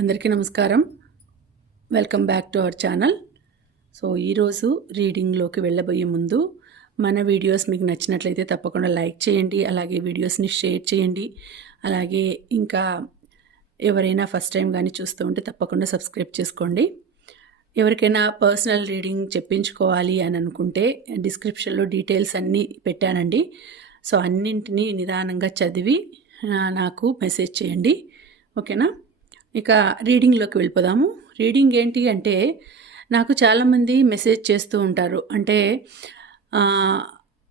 అందరికీ నమస్కారం. Welcome back to our channel so ఈరోజు రీడింగ్లోకి వెళ్ళబోయే ముందు మన వీడియోస్ మీకు నచ్చినట్లయితే తప్పకుండా లైక్ చేయండి అలాగే వీడియోస్ని షేర్ చేయండి అలాగే ఇంకా ఎవరైనా ఫస్ట్ టైం కానీ చూస్తూ ఉంటే తప్పకుండా సబ్స్క్రైబ్ చేసుకోండి. ఎవరికైనా పర్సనల్ రీడింగ్ చెప్పించుకోవాలి అని అనుకుంటే డిస్క్రిప్షన్లో డీటెయిల్స్ అన్నీ పెట్టానండి. సో అన్నింటినీ నిదానంగా చదివి నాకు మెసేజ్ చేయండి. ఓకేనా? ఇక రీడింగ్లోకి వెళ్ళిపోదాము. రీడింగ్ ఏంటి అంటే నాకు చాలామంది మెసేజ్ చేస్తూ ఉంటారు. అంటే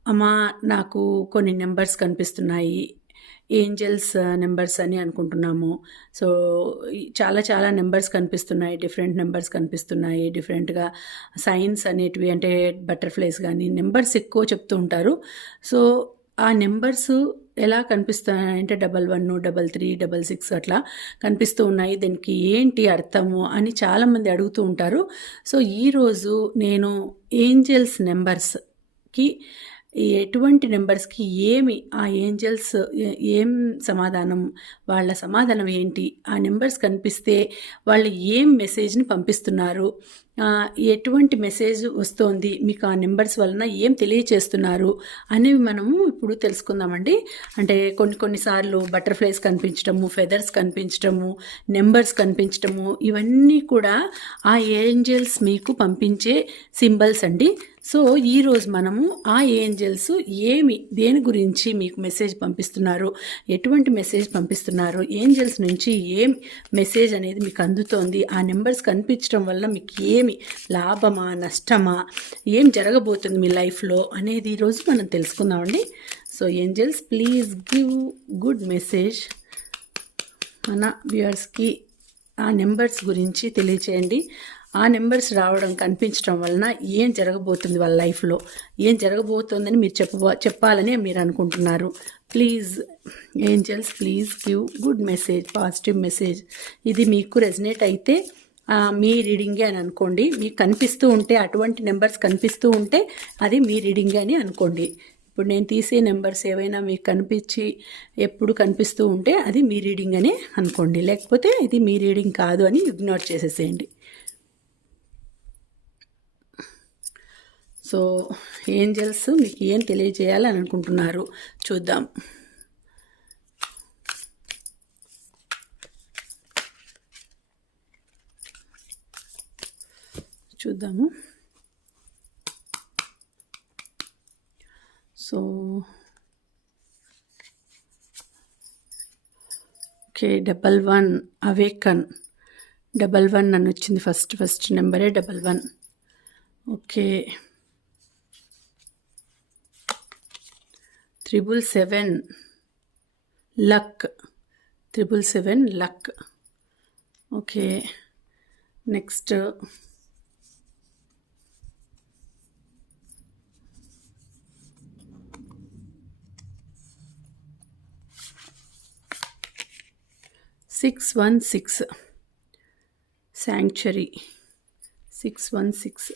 అమ్మా నాకు కొన్ని నెంబర్స్ కనిపిస్తున్నాయి. ఏంజల్స్ నెంబర్స్ అని అనుకుంటున్నాము. సో చాలా చాలా నెంబర్స్ కనిపిస్తున్నాయి. డిఫరెంట్ నెంబర్స్ కనిపిస్తున్నాయి. డిఫరెంట్గా సైన్స్ అనేటివి అంటే బటర్ఫ్లైస్ కానీ నెంబర్స్ ఎక్కువ చెప్తూ ఉంటారు. సో ఆ నెంబర్స్ ఎలా కనిపిస్తున్నాయి అంటే double one double three double six అట్లా కనిపిస్తూ ఉన్నాయి. దీనికి ఏంటి అర్థము అని చాలామంది అడుగుతూ ఉంటారు. సో ఈరోజు నేను ఏంజల్స్ నెంబర్స్కి ఎటువంటి నెంబర్స్కి ఏమి ఆ ఏంజల్స్ ఏం సమాధానం వాళ్ళ సమాధానం ఏంటి ఆ నెంబర్స్ కనిపిస్తే వాళ్ళు ఏం మెసేజ్ని పంపిస్తున్నారు ఎటువంటి మెసేజ్ వస్తోంది మీకు ఆ నెంబర్స్ వలన ఏం తెలియచేస్తున్నారు అనేవి మనము ఇప్పుడు తెలుసుకుందామండి. అంటే కొన్ని కొన్నిసార్లు బటర్ఫ్లైస్ కనిపించడము ఫెదర్స్ కనిపించడము నెంబర్స్ కనిపించడము ఇవన్నీ కూడా ఆ ఏంజల్స్ మీకు పంపించే సింబల్స్ అండి. సో ఈరోజు మనము ఆ ఏంజల్స్ ఏమి దేని గురించి మీకు మెసేజ్ పంపిస్తున్నారు ఎటువంటి మెసేజ్ పంపిస్తున్నారు ఏంజల్స్ నుంచి ఏం మెసేజ్ అనేది మీకు అందుతోంది ఆ నెంబర్స్ కనిపించడం వల్ల మీకు ఏమి లాభమా నష్టమా ఏం జరగబోతుంది మీ లైఫ్లో అనేది ఈరోజు మనం తెలుసుకుందామండి. So angels please give good message మన వ్యూయర్స్కి ఆ నెంబర్స్ గురించి తెలియచేయండి. ఆ ఆ నెంబర్స్ రావడం కనిపించడం వలన ఏం జరగబోతుంది వాళ్ళ లైఫ్లో? ఏం జరగబోతుందని మీరు చెప్పబో చెప్పాలని మీరు అనుకుంటున్నారు. Please angels please give good message positive message. ఇది మీకు రెజనేట్ అయితే మీ రీడింగే అని అనుకోండి. మీకు కనిపిస్తూ ఉంటే అటువంటి నెంబర్స్ కనిపిస్తూ ఉంటే అది మీ రీడింగే అని అనుకోండి. ఇప్పుడు నేను తీసే నెంబర్స్ ఏవైనా మీకు కనిపించి ఎప్పుడు కనిపిస్తూ ఉంటే అది మీ రీడింగ్ అని అనుకోండి. లేకపోతే ఇది మీ రీడింగ్ కాదు అని ఇగ్నోర్ చేసేసేయండి. సో ఏంజల్స్ మీకు ఏం తెలియజేయాలని అనుకుంటున్నారు? చూద్దాం. చూద్దాము. So okay double one awaken double one అని వచ్చింది ఫస్ట్ ఫస్ట్ నెంబరే double one. Okay. Triple seven luck triple seven luck okay next six one six sanctuary six one six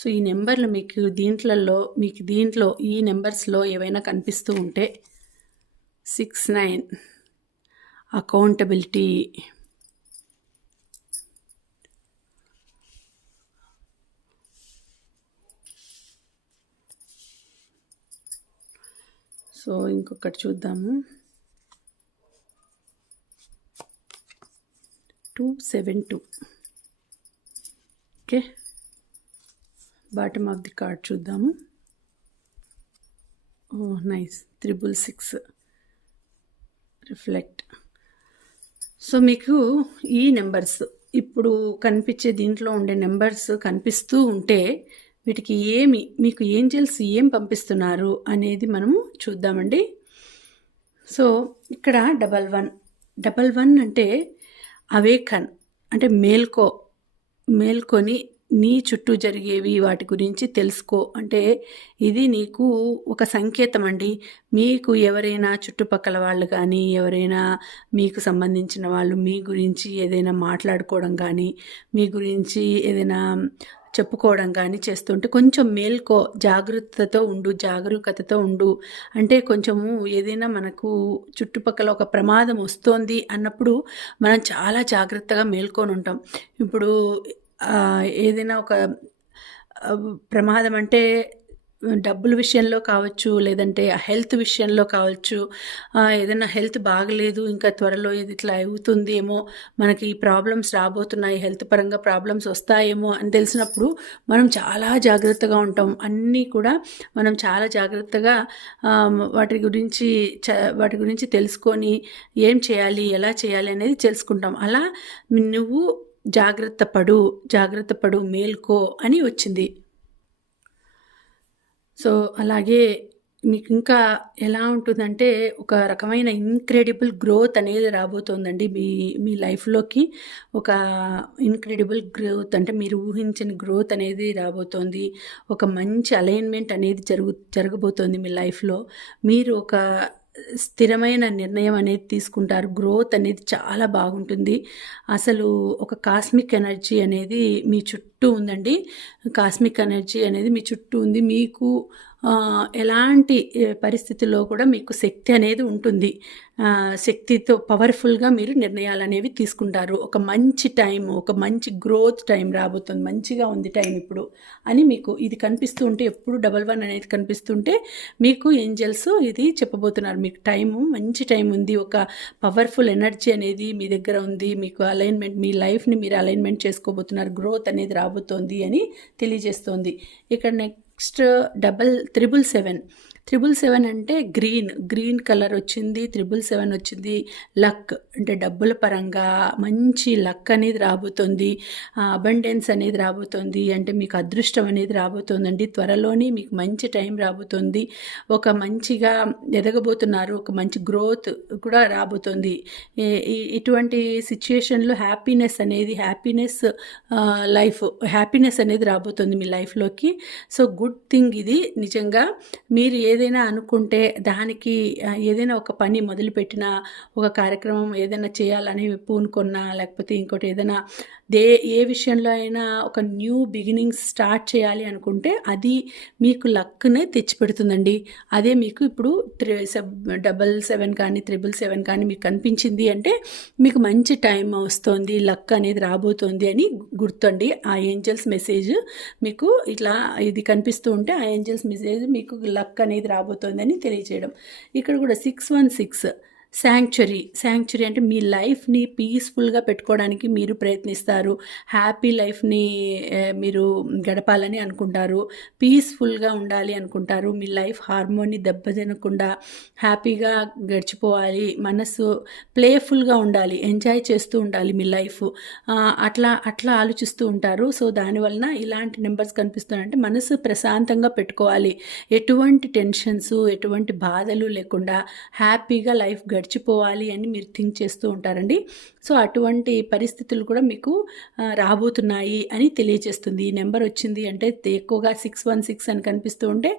so ఈ నెంబర్లు మీకు దీంట్లలో మీకు దీంట్లో ఈ నెంబర్స్లో ఏవైనా కనిపిస్తూ ఉంటే సిక్స్ నైన్ అకౌంటబిలిటీ సో ఇంకొకటి చూద్దాము. Two seven two. Okay? Bottom of the card చూద్దాము. ఓ nice triple six reflect so మీకు ఈ నెంబర్స్ ఇప్పుడు కనిపించే దీంట్లో ఉండే నెంబర్స్ కనిపిస్తూ ఉంటే వీటికి ఏమి మీకు ఏంజల్స్ ఏం పంపిస్తున్నారు అనేది మనము చూద్దామండి. సో ఇక్కడ డబల్ వన్ డబల్ వన్ అంటే అవేకన్ అంటే మేల్కో మేల్కొని నీ చుట్టూ జరిగేవి వాటి గురించి తెలుసుకో. అంటే ఇది నీకు ఒక సంకేతం అండి. మీకు ఎవరైనా చుట్టుపక్కల వాళ్ళు కానీ ఎవరైనా మీకు సంబంధించిన వాళ్ళు మీ గురించి ఏదైనా మాట్లాడుకోవడం కానీ మీ గురించి ఏదైనా చెప్పుకోవడం కానీ చేస్తుంటే కొంచెం మేల్కో జాగ్రత్తతో ఉండు జాగరూకతతో ఉండు. అంటే కొంచెము ఏదైనా మనకు చుట్టుపక్కల ఒక ప్రమాదం వస్తోంది అన్నప్పుడు మనం చాలా జాగ్రత్తగా మేల్కొని ఉంటాం. ఇప్పుడు ఏదైనా ఒక ప్రమాదం అంటే డబ్బుల విషయంలో కావచ్చు లేదంటే హెల్త్ విషయంలో కావచ్చు ఏదైనా హెల్త్ బాగలేదు ఇంకా త్వరలో ఇది ఇట్లా అవుతుంది ఏమో మనకి ఈ ప్రాబ్లమ్స్ రాబోతున్నాయి హెల్త్ పరంగా ప్రాబ్లమ్స్ వస్తాయేమో అని తెలిసినప్పుడు మనం చాలా జాగ్రత్తగా ఉంటాం. అన్నీ కూడా మనం చాలా జాగ్రత్తగా వాటి గురించి చ వాటి గురించి తెలుసుకొని ఏం చేయాలి ఎలా చేయాలి అనేది తెలుసుకుంటాం. అలా నువ్వు జాగ్రత్త పడు జాగ్రత్త పడు మేల్కో అని వచ్చింది. సో అలాగే మీకు ఇంకా ఎలా ఉంటుందంటే ఒక రకమైన ఇన్క్రెడిబుల్ గ్రోత్ అనేది రాబోతోందండి మీ మీ లైఫ్లోకి. ఒక ఇన్క్రెడిబుల్ గ్రోత్ అంటే మీరు ఊహించిన గ్రోత్ అనేది రాబోతోంది. ఒక మంచి అలైన్మెంట్ అనేది జరుగు జరగబోతోంది మీ లైఫ్లో. మీరు ఒక స్థిరమైన నిర్ణయం అనేది తీసుకుంటారు. గ్రోత్ అనేది చాలా బాగుంటుంది. అసలు ఒక కాస్మిక్ ఎనర్జీ అనేది మీ చుట్టూ చుట్టూ ఉందండి. కాస్మిక్ ఎనర్జీ అనేది మీ చుట్టూ ఉంది. మీకు ఎలాంటి పరిస్థితుల్లో కూడా మీకు శక్తి అనేది ఉంటుంది. శక్తితో పవర్ఫుల్గా మీరు నిర్ణయాలు అనేవి తీసుకుంటారు. ఒక మంచి టైం ఒక మంచి గ్రోత్ టైం రాబోతుంది. మంచిగా ఉంది టైం ఇప్పుడు అని మీకు ఇది కనిపిస్తూ ఉంటే ఎప్పుడు డబల్ వన్ అనేది కనిపిస్తుంటే మీకు ఏంజల్స్ ఇది చెప్పబోతున్నారు. మీకు టైము మంచి టైం ఉంది. ఒక పవర్ఫుల్ ఎనర్జీ అనేది మీ దగ్గర ఉంది. మీకు అలైన్మెంట్ మీ లైఫ్ని మీరు అలైన్మెంట్ చేసుకోబోతున్నారు. గ్రోత్ అనేది రా అని తెలియజేస్తోంది. ఇక్కడ next double triple seven triple seven అంటే గ్రీన్ గ్రీన్ కలర్ వచ్చింది త్రిబుల్ సెవెన్ వచ్చింది లక్ అంటే డబ్బుల పరంగా మంచి లక్ అనేది రాబోతుంది అబండెన్స్ అనేది రాబోతుంది అంటే మీకు అదృష్టం అనేది రాబోతుందండి. త్వరలోనే మీకు మంచి టైం రాబోతుంది. ఒక మంచిగా ఎదగబోతున్నారు ఒక మంచి గ్రోత్ కూడా రాబోతుంది. ఇటువంటి సిచ్యుయేషన్లో హ్యాపీనెస్ అనేది హ్యాపీనెస్ లైఫ్ హ్యాపీనెస్ అనేది రాబోతుంది మీ లైఫ్లోకి సో గుడ్ థింగ్ ఇది. నిజంగా మీరు ఏదైనా అనుకుంటే దానికి ఏదైనా ఒక పని మొదలుపెట్టినా ఒక కార్యక్రమం ఏదైనా చేయాలని పూనుకున్నా లేకపోతే ఇంకోటి ఏదైనా దే ఏ విషయంలో అయినా ఒక న్యూ బిగినింగ్స్ స్టార్ట్ చేయాలి అనుకుంటే అది మీకు లక్నే తెచ్చిపెడుతుందండి. అదే మీకు ఇప్పుడు త్రి డబల్ సెవెన్ కానీ త్రిబుల్ సెవెన్ కానీ మీకు కనిపించింది అంటే మీకు మంచి టైం వస్తుంది లక్ అనేది రాబోతోంది అని గుర్తండి. ఆ ఏంజల్స్ మెసేజ్ మీకు ఇట్లా ఇది కనిపిస్తూ ఉంటే ఆ ఏంజల్స్ మెసేజ్ మీకు లక్ అనేది రాబోతోంది అని తెలియజేయడం ఇక్కడ కూడా six one six sanctuary sanctuary అంటే మీ లైఫ్ని పీస్ఫుల్గా పెట్టుకోవడానికి మీరు ప్రయత్నిస్తారు. హ్యాపీ లైఫ్ని మీరు గడపాలని అనుకుంటారు. పీస్ఫుల్గా ఉండాలి అనుకుంటారు. మీ లైఫ్ హార్మోన్ని దెబ్బతినకుండా హ్యాపీగా గడిచిపోవాలి. మనసు ప్లేఫుల్గా ఉండాలి. ఎంజాయ్ చేస్తూ ఉండాలి మీ లైఫ్ అట్లా అట్లా ఆలోచిస్తూ ఉంటారు. సో దానివలన ఇలాంటి నెంబర్స్ కనిపిస్తున్నాయంటే మనసు ప్రశాంతంగా పెట్టుకోవాలి. ఎటువంటి టెన్షన్స్ ఎటువంటి బాధలు లేకుండా హ్యాపీగా లైఫ్ గడిచిపోవాలి అని మీరు థింక్ చేస్తూ ఉంటారండి. సో అటువంటి పరిస్థితులు కూడా మీకు రాబోతున్నాయి అని తెలియజేస్తుంది ఈ నెంబర్ వచ్చింది అంటే ఎక్కువగా సిక్స్ వన్ సిక్స్ అని కనిపిస్తూ ఉంటే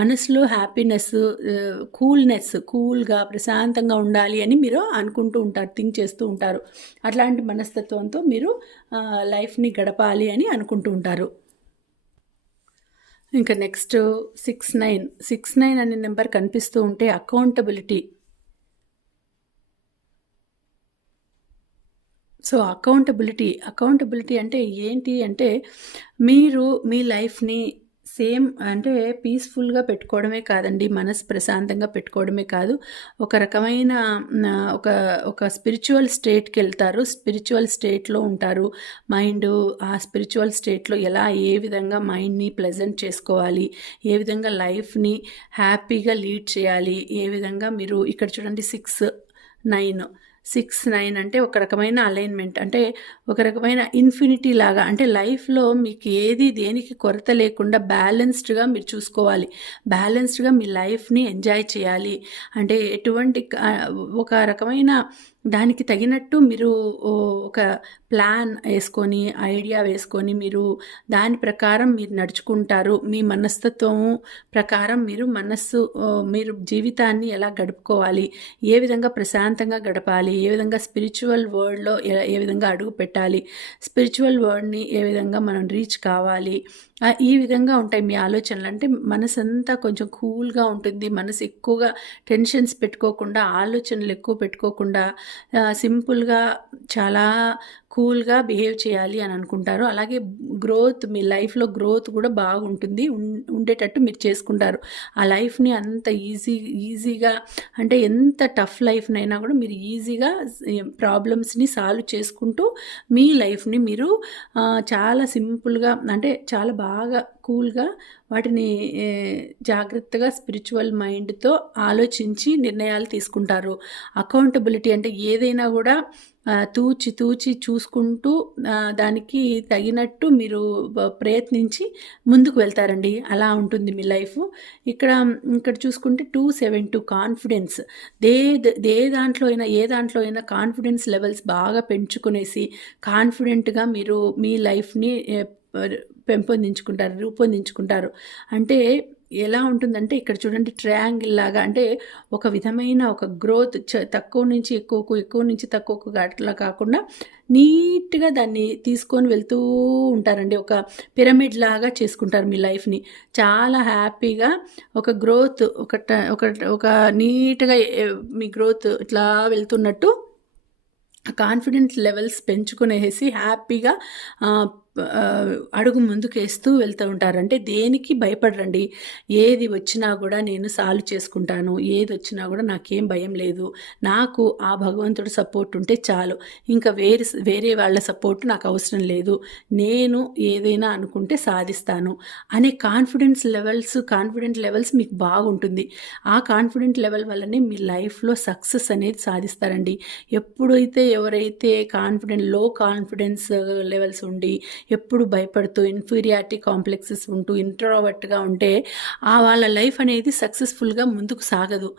మనసులో హ్యాపీనెస్ కూల్నెస్ కూల్గా ప్రశాంతంగా ఉండాలి అని మీరు అనుకుంటూ ఉంటారు థింక్ చేస్తూ ఉంటారు. అట్లాంటి మనస్తత్వంతో మీరు లైఫ్ని గడపాలి అని అనుకుంటూ ఉంటారు. ఇంకా next six nine six nine అనే నెంబర్ కనిపిస్తూ ఉంటే అకౌంటబిలిటీ. సో అకౌంటబిలిటీ అకౌంటబిలిటీ అంటే ఏంటి అంటే మీరు మీ లైఫ్ని సేమ్ అంటే పీస్ఫుల్గా పెట్టుకోవడమే కాదండి మనసు ప్రశాంతంగా పెట్టుకోవడమే కాదు. ఒక రకమైన ఒక ఒక స్పిరిచువల్ స్టేట్కి వెళ్తారు. స్పిరిచువల్ స్టేట్లో ఉంటారు. మైండ్ ఆ స్పిరిచువల్ స్టేట్లో ఎలా ఏ విధంగా మైండ్ని ప్లెజెంట్ చేసుకోవాలి ఏ విధంగా లైఫ్ని హ్యాపీగా లీడ్ చేయాలి ఏ విధంగా మీరు ఇక్కడ చూడండి సిక్స్ నైన్ సిక్స్ నైన్ అంటే ఒక రకమైన అలైన్మెంట్ అంటే ఒక రకమైన ఇన్ఫినిటీ లాగా. అంటే లైఫ్లో మీకు ఏది దేనికి కొరత లేకుండా బ్యాలెన్స్డ్గా మీరు చూసుకోవాలి. బ్యాలెన్స్డ్గా మీ లైఫ్ని ఎంజాయ్ చేయాలి. అంటే ఎటువంటి ఒక రకమైన దానికి తగినట్టు మీరు ఒక ప్లాన్ వేసుకొని ఐడియా వేసుకొని మీరు దాని ప్రకారం మీరు నడుచుకుంటారు. మీ మనస్తత్వము ప్రకారం మీరు మనస్సు మీరు జీవితాన్ని ఎలా గడుపుకోవాలి? ఏ విధంగా ప్రశాంతంగా గడపాలి? ఏ విధంగా స్పిరిచువల్ వరల్డ్లో ఏ- విధంగా అడుగు పెట్టాలి? స్పిరిచువల్ వరల్డ్ని ఏ విధంగా మనం రీచ్ కావాలి? ఈ విధంగా ఉంటాయి మీ ఆలోచనలు. అంటే మనసు అంతా కొంచెం కూల్గా ఉంటుంది. మనసు ఎక్కువగా టెన్షన్స్ పెట్టుకోకుండా ఆలోచనలు ఎక్కువ పెట్టుకోకుండా సింపుల్గా చాలా కూల్గా బిహేవ్ చేయాలి అని అనుకుంటారు. అలాగే గ్రోత్ మీ లైఫ్లో గ్రోత్ కూడా బాగుంటుంది. ఉండేటట్టు మీరు చేసుకుంటారు. ఆ లైఫ్ని అంత ఈజీ ఈజీగా అంటే ఎంత టఫ్ లైఫ్నైనా కూడా మీరు ఈజీగా ప్రాబ్లమ్స్ని సాల్వ్ చేసుకుంటూ మీ లైఫ్ని మీరు చాలా సింపుల్గా అంటే చాలా బాగా కూల్గా వాటిని జాగ్రత్తగా స్పిరిచువల్ మైండ్తో ఆలోచించి నిర్ణయాలు తీసుకుంటారు. అకౌంటబిలిటీ అంటే ఏదైనా కూడా తూచి తూచి చూసుకుంటూ దానికి తగినట్టు మీరు ప్రయత్నించి ముందుకు వెళ్తారండి. అలా ఉంటుంది మీ లైఫ్. ఇక్కడ ఇక్కడ చూసుకుంటే టూ సెవెన్ టూ కాన్ఫిడెన్స్. దే దే దాంట్లో అయినా ఏ దాంట్లో అయినా కాన్ఫిడెన్స్ లెవెల్స్ బాగా పెంచుకునేసి కాన్ఫిడెంట్గా మీరు మీ లైఫ్ని పెంపొందించుకుంటారు రూపొందించుకుంటారు. అంటే ఎలా ఉంటుందంటే ఇక్కడ చూడండి ట్రయాంగిల్ లాగా అంటే ఒక విధమైన ఒక గ్రోత్ చ- తక్కువ నుంచి ఎక్కువకు ఎక్కువ నుంచి తక్కువకు అట్లా కాకుండా నీట్గా దాన్ని తీసుకొని వెళ్తూ ఉంటారండి. ఒక పిరమిడ్ లాగా చేసుకుంటారు మీ లైఫ్ని చాలా హ్యాపీగా ఒక గ్రోత్ ఒక ట- ఒక ఒక నీట్గా మీ గ్రోత్ ఇట్లా వెళ్తున్నట్టు కాన్ఫిడెన్స్ లెవెల్స్ పెంచుకునేసి హ్యాపీగా అడుగు ముందుకేస్తూ వెళ్తూ ఉంటారు. అంటే దేనికి భయపడరండి? ఏది వచ్చినా కూడా నేను సాల్వ్ చేసుకుంటాను. ఏది వచ్చినా కూడా నాకేం భయం లేదు. నాకు ఆ భగవంతుడు సపోర్ట్ ఉంటే చాలు. ఇంకా వేరే వేరే వాళ్ళ సపోర్ట్ నాకు అవసరం లేదు. నేను ఏదైనా అనుకుంటే సాధిస్తాను. అనే కాన్ఫిడెన్స్ లెవెల్స్ కాన్ఫిడెంట్ లెవెల్స్ మీకు బాగుంటుంది. ఆ కాన్ఫిడెంట్ లెవెల్ వల్లనే మీ లైఫ్లో సక్సెస్ అనేది సాధిస్తారండి. ఎప్పుడైతే ఎవరైతే కాన్ఫిడెంట్లో కాన్ఫిడెన్స్ లెవెల్స్ ఉండి ఎప్పుడు భయపడుతూ ఇన్ఫీరియారిటీ కాంప్లెక్సెస్ ఉంటూ ఇంట్రోవర్ట్గా ఉంటే ఆ వాళ్ళ లైఫ్ అనేది సక్సెస్ఫుల్గా ముందుకు సాగదు.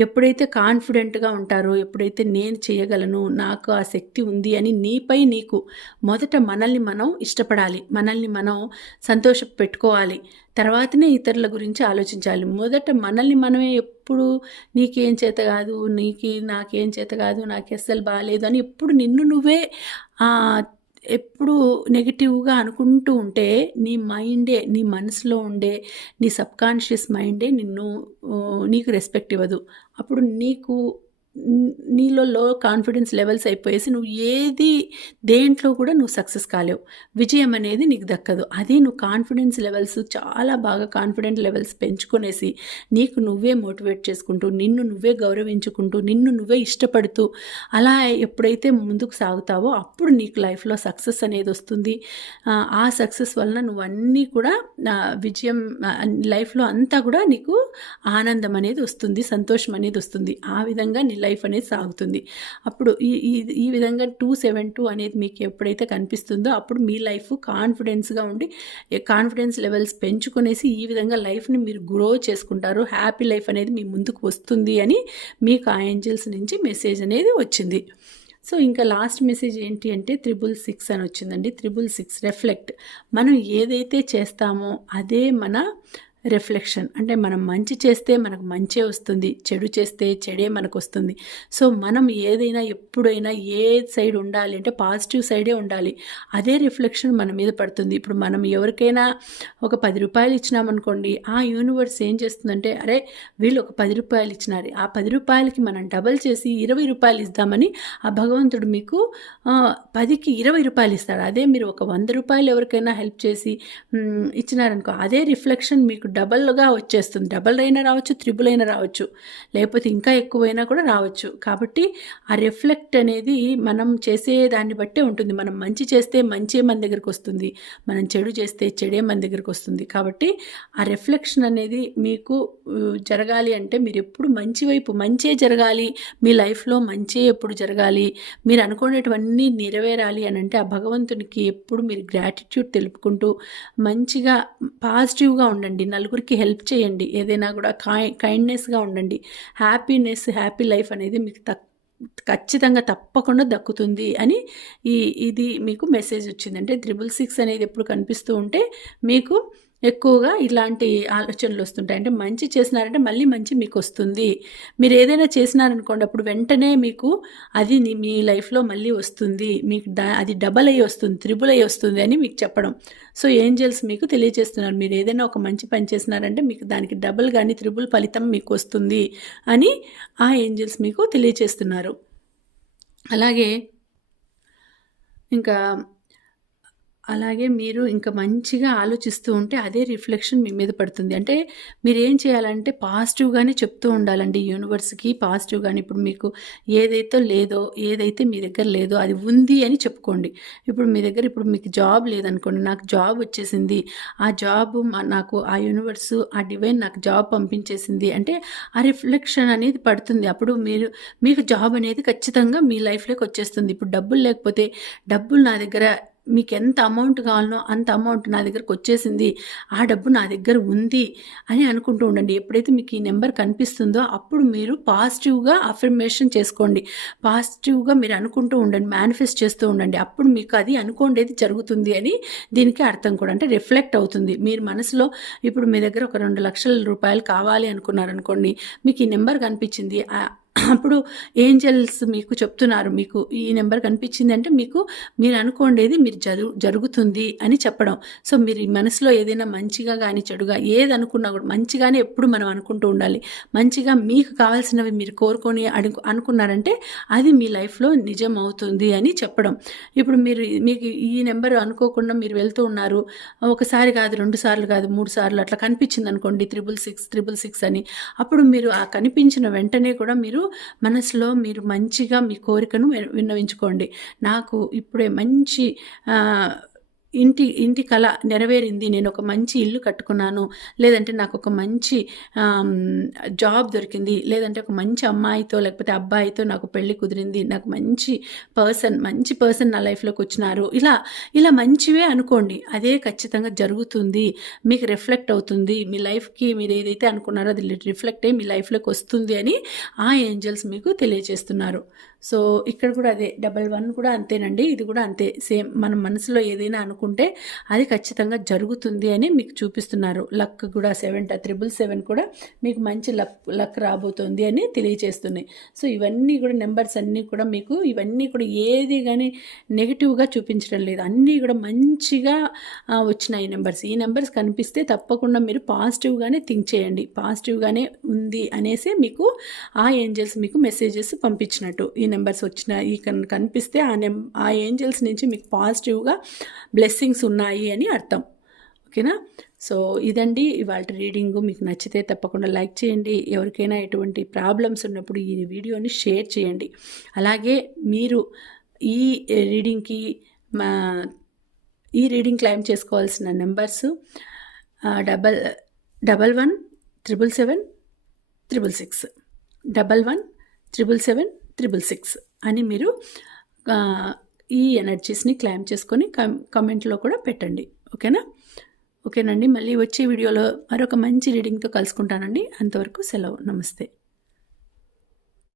ఎప్పుడైతే కాన్ఫిడెంట్గా ఉంటారో ఎప్పుడైతే నేను చేయగలను నాకు ఆ శక్తి ఉంది అని నీపై నీకు మొదట మనల్ని మనం ఇష్టపడాలి. మనల్ని మనం సంతోష పెట్టుకోవాలి. తర్వాతనే ఇతరుల గురించి ఆలోచించాలి. మొదట మనల్ని మనమే ఎప్పుడు నీకేం చేత కాదు నీకి నాకేం చేత కాదు నాకు అస్సలు బాగాలేదు అని ఎప్పుడు నిన్ను నువ్వే ఎప్పుడు నెగిటివ్గా అనుకుంటూ ఉంటే నీ మైండే నీ మనసులో ఉండే నీ సబ్కాన్షియస్ మైండే నిన్ను నీకు రెస్పెక్ట్ ఇవ్వదు. అప్పుడు నీకు నీలో లో కాన్ఫిడెన్స్ లెవెల్స్ అయిపోయేసి నువ్వు ఏది దేంట్లో కూడా నువ్వు సక్సెస్ కాలేవు. విజయం అనేది నీకు దక్కదు. అదే నువ్వు కాన్ఫిడెన్స్ లెవెల్స్ చాలా బాగా కాన్ఫిడెంట్ లెవెల్స్ పెంచుకునేసి నీకు నువ్వే మోటివేట్ చేసుకుంటూ నిన్ను నువ్వే గౌరవించుకుంటూ నిన్ను నువ్వే ఇష్టపడుతూ అలా ఎప్పుడైతే ముందుకు సాగుతావో అప్పుడు నీకు లైఫ్లో సక్సెస్ అనేది వస్తుంది. ఆ, సక్సెస్ వలన నువ్వు అన్నీ కూడా విజయం లైఫ్లో అంతా కూడా నీకు ఆనందం అనేది వస్తుంది సంతోషం అనేది వస్తుంది. ఆ విధంగా నీ లైఫ్ లైఫ్ అనేది సాగుతుంది. అప్పుడు ఈ ఈ ఈ విధంగా టూ సెవెన్ టూ అనేది మీకు ఎప్పుడైతే కనిపిస్తుందో అప్పుడు మీ లైఫ్ కాన్ఫిడెన్స్గా ఉండి కాన్ఫిడెన్స్ లెవెల్స్ పెంచుకునేసి ఈ విధంగా లైఫ్ని మీరు గ్రో చేసుకుంటారు. హ్యాపీ లైఫ్ అనేది మీ ముందుకు వస్తుంది అని మీకు ఆ ఏంజల్స్ నుంచి మెసేజ్ అనేది వచ్చింది. సో ఇంకా లాస్ట్ మెసేజ్ ఏంటి అంటే త్రిబుల్ సిక్స్ అని వచ్చిందండి. Triple six reflect. మనం ఏదైతే చేస్తామో అదే మన రిఫ్లెక్షన్. అంటే మనం మంచి చేస్తే మనకు మంచే వస్తుంది చెడు చేస్తే చెడే మనకు వస్తుంది సో మనం ఏదైనా ఎప్పుడైనా ఏ సైడ్ ఉండాలి అంటే పాజిటివ్ సైడే ఉండాలి. అదే రిఫ్లెక్షన్ మన మీద పడుతుంది. ఇప్పుడు మనం ఎవరికైనా ఒక పది రూపాయలు ఇచ్చినామనుకోండి ఆ యూనివర్స్ ఏం చేస్తుందంటే అరే వీళ్ళు ఒక పది రూపాయలు ఇచ్చినారు. ఆ పది రూపాయలకి మనం డబల్ చేసి ఇరవై రూపాయలు ఇద్దామని ఆ భగవంతుడు మీకు పదికి ఇరవై రూపాయలు ఇస్తాడు. అదే మీరు ఒక వంద రూపాయలు ఎవరికైనా హెల్ప్ చేసి ఇచ్చినారనుకో అదే రిఫ్లెక్షన్ మీకు డబల్గా వచ్చేస్తుంది. డబల్ అయినా రావచ్చు త్రిబుల్ అయినా రావచ్చు. లేకపోతే ఇంకా ఎక్కువైనా కూడా రావచ్చు. కాబట్టి ఆ రిఫ్లెక్ట్ అనేది మనం చేసే దాన్ని బట్టే ఉంటుంది. మనం మంచి చేస్తే మంచే మన దగ్గరికి వస్తుంది. మనం చెడు చేస్తే చెడే మన దగ్గరికి వస్తుంది. కాబట్టి ఆ రిఫ్లెక్షన్ అనేది మీకు జరగాలి అంటే మీరు ఎప్పుడు మంచి వైపు మంచే జరగాలి. మీ లైఫ్లో మంచే ఎప్పుడు జరగాలి. మీరు అనుకునేటివన్నీ నెరవేరాలి అని అంటే ఆ భగవంతునికి ఎప్పుడు మీరు గ్రాటిట్యూడ్ తెలుపుకుంటూ మంచిగా పాజిటివ్గా ఉండండి. నలుగురికి హెల్ప్ చేయండి. ఏదైనా కూడా కై కైండ్నెస్గా ఉండండి. హ్యాపీనెస్ హ్యాపీ లైఫ్ అనేది మీకు తక్ ఖచ్చితంగా తప్పకుండా దక్కుతుంది అని ఈ ఇది మీకు మెసేజ్ వచ్చింది అంటే త్రిబుల్ సిక్స్ అనేది ఎప్పుడు కనిపిస్తూ ఉంటే మీకు ఎక్కువగా ఇలాంటి ఆలోచనలు వస్తుంటాయి. అంటే మంచి చేసినారంటే మళ్ళీ మంచి మీకు వస్తుంది. మీరు ఏదైనా చేసినారనుకోండి అప్పుడు వెంటనే మీకు అది మీ లైఫ్లో మళ్ళీ వస్తుంది. మీకు అది డబల్ అయ్యి వస్తుంది త్రిబుల్ అయ్యి వస్తుంది అని మీకు చెప్పడం. సో ఏంజల్స్ మీకు తెలియజేస్తున్నారు. మీరు ఏదైనా ఒక మంచి పని చేసినారంటే మీకు దానికి డబుల్ కానీ త్రిబుల్ ఫలితం మీకు వస్తుంది అని ఆ ఏంజల్స్ మీకు తెలియజేస్తున్నారు. అలాగే ఇంకా అలాగే మీరు ఇంకా మంచిగా ఆలోచిస్తూ ఉంటే అదే రిఫ్లెక్షన్ మీ మీద పడుతుంది. అంటే మీరు ఏం చేయాలంటే పాజిటివ్గానే చెప్తూ ఉండాలండి. యూనివర్స్కి పాజిటివ్గానే ఇప్పుడు మీకు ఏదైతే లేదో ఏదైతే మీ దగ్గర లేదో అది ఉంది అని చెప్పుకోండి. ఇప్పుడు మీ దగ్గర ఇప్పుడు మీకు జాబ్ లేదనుకోండి నాకు జాబ్ వచ్చేసింది ఆ జాబ్ మా- నాకు ఆ యూనివర్స్ ఆ డివైన్ నాకు జాబ్ పంపించేసింది అంటే ఆ రిఫ్లెక్షన్ అనేది పడుతుంది. అప్పుడు మీరు మీకు జాబ్ అనేది ఖచ్చితంగా మీ లైఫ్లోకి వచ్చేస్తుంది. ఇప్పుడు డబ్బులు లేకపోతే డబ్బులు నా దగ్గర మీకు ఎంత అమౌంట్ కావాలనో అంత అమౌంట్ నా దగ్గరకు వచ్చేసింది. ఆ డబ్బు నా దగ్గర ఉంది అని అనుకుంటూ ఉండండి. ఎప్పుడైతే మీకు ఈ నెంబర్ కనిపిస్తుందో అప్పుడు మీరు పాజిటివ్గా అఫర్మేషన్ చేసుకోండి. పాజిటివ్గా మీరు అనుకుంటూ ఉండండి. మేనిఫెస్ట్ చేస్తూ ఉండండి. అప్పుడు మీకు అది అనుకోండేది జరుగుతుంది అని దీనికి అర్థం కూడా. అంటే రిఫ్లెక్ట్ అవుతుంది. మీరు మనసులో ఇప్పుడు మీ దగ్గర ఒక రెండు లక్షల రూపాయలు కావాలి అనుకున్నారనుకోండి మీకు ఈ నెంబర్ కనిపించింది. అప్పుడు ఏంజల్స్ మీకు చెప్తున్నారు మీకు ఈ నెంబర్ కనిపించింది అంటే మీకు మీరు అనుకోండేది మీరు జరు జరుగుతుంది అని చెప్పడం. సో మీరు మనసులో ఏదైనా మంచిగా కానీ చెడుగా ఏది అనుకున్నా కూడా మంచిగానే ఎప్పుడు మనం అనుకుంటూ ఉండాలి. మంచిగా మీకు కావాల్సినవి మీరు కోరుకొని అడుగు అనుకున్నారంటే అది మీ లైఫ్లో నిజం అవుతుంది అని చెప్పడం. ఇప్పుడు మీరు మీకు ఈ నెంబర్ అనుకోకుండా మీరు వెళ్తూ ఉన్నారు. ఒకసారి కాదు రెండు సార్లు కాదు మూడు సార్లు అట్లా కనిపించింది అనుకోండి త్రిబుల్ సిక్స్ త్రిబుల్ సిక్స్ అని. అప్పుడు మీరు ఆ కనిపించిన వెంటనే కూడా మీరు మనసులో మీరు మంచిగా మీ కోరికను విన్నవించుకోండి. నాకు ఇప్పుడే మంచి ఇంటి ఇంటి కళ నెరవేరింది. నేను ఒక మంచి ఇల్లు కట్టుకున్నాను. లేదంటే నాకు ఒక మంచి జాబ్ దొరికింది. లేదంటే ఒక మంచి అమ్మాయితో లేకపోతే అబ్బాయితో నాకు పెళ్ళి కుదిరింది. నాకు మంచి పర్సన్ మంచి పర్సన్ నా లైఫ్లోకి వచ్చినారు. ఇలా ఇలా మంచివే అనుకోండి. అదే ఖచ్చితంగా జరుగుతుంది. మీకు రిఫ్లెక్ట్ అవుతుంది. మీ లైఫ్కి మీరు ఏదైతే అనుకున్నారో అది రిఫ్లెక్ట్ అయ్యి మీ లైఫ్లోకి వస్తుంది అని ఆ ఏంజల్స్ మీకు తెలియజేస్తున్నారు. సో ఇక్కడ కూడా అదే డబల్ వన్ కూడా అంతేనండి. ఇది కూడా అంతే సేమ్ మన మనసులో ఏదైనా అనుకుంటే అది ఖచ్చితంగా జరుగుతుంది అని మీకు చూపిస్తున్నారు. లక్ కూడా సెవెన్ త్రిబుల్ సెవెన్ కూడా మీకు మంచి లక్ లక్ రాబోతుంది అని తెలియజేస్తున్నాయి సో ఇవన్నీ కూడా నెంబర్స్ అన్నీ కూడా మీకు ఇవన్నీ కూడా ఏది కానీ నెగిటివ్గా చూపించడం లేదు. అన్నీ కూడా మంచిగా వచ్చినాయి ఈ నెంబర్స్. ఈ నెంబర్స్ కనిపిస్తే తప్పకుండా మీరు పాజిటివ్గానే థింక్ చేయండి. పాజిటివ్గానే ఉంది అనేసి మీకు ఆ ఏంజల్స్ మీకు మెసేజెస్ పంపించినట్టు. ఈ నెంబర్స్ వచ్చిన ఈ కన్ కనిపిస్తే ఆ నెం ఆ ఏంజల్స్ నుంచి మీకు పాజిటివ్గా బ్లెస్సింగ్స్ ఉన్నాయి అని అర్థం. ఓకేనా? సో ఇదండి ఇవాళ రీడింగ్. మీకు నచ్చితే తప్పకుండా లైక్ చేయండి. ఎవరికైనా ఎటువంటి ప్రాబ్లమ్స్ ఉన్నప్పుడు ఈ వీడియోని షేర్ చేయండి. అలాగే మీరు ఈ రీడింగ్కి మా ఈ రీడింగ్ క్లైమ్ చేసుకోవాల్సిన numbers double double one triple seven triple six. Double one triple seven triple six అని మీరు ఈ ఎనర్జీస్ని క్లైమ్ చేసుకొని కమ్ కమెంట్లో కూడా పెట్టండి. ఓకేనా ఓకేనండి మళ్ళీ వచ్చే వీడియోలో మరొక మంచి రీడింగ్తో కలుసుకుంటానండి. అంతవరకు సెలవు. నమస్తే.